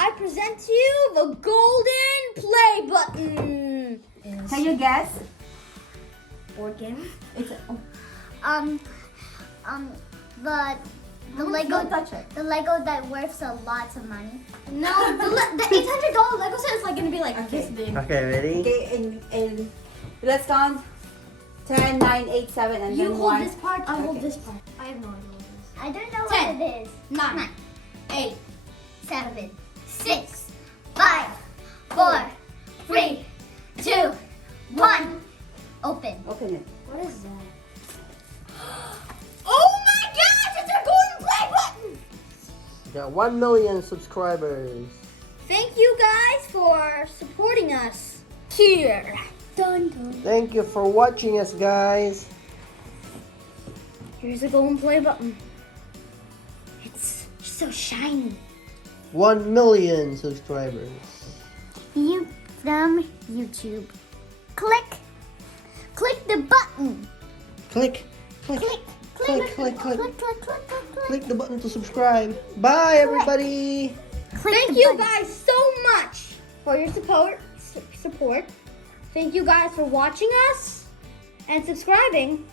I present to you the golden play button. Can you guess? Organ. It's the Lego. Don't touch it. The Lego that worth a lot of money. No, the $800 Lego set is like gonna be like this big. Okay, ready? Okay, and let's count 10, 9, 8, 7, and You then hold 1. this part. I hold Okay. this part. I have no idea what it is. I don't know 10. what it is. 9, 8, 7, 6, 5, 4, 3, 2, 1. Open. Open it. What is that? Oh my gosh! It's a golden play button. Got 1 million subscribers. Thank you guys for supporting us here. Dun, dun. Thank you for watching us, guys. Here's a golden play button. It's so shiny. 1 million subscribers. You from YouTube. Click the button. Click, click, Click, click, click, click. click, click, click, click. Click the button to subscribe. Bye, everybody. Click Thank the you button. guys so much for your support. Thank you guys for watching us and subscribing.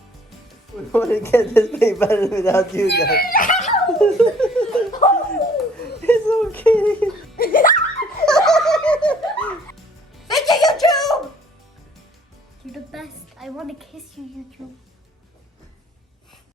We want to get this play button without you guys. It's okay. Thank you, YouTube! You're the best. I want to kiss you, YouTube.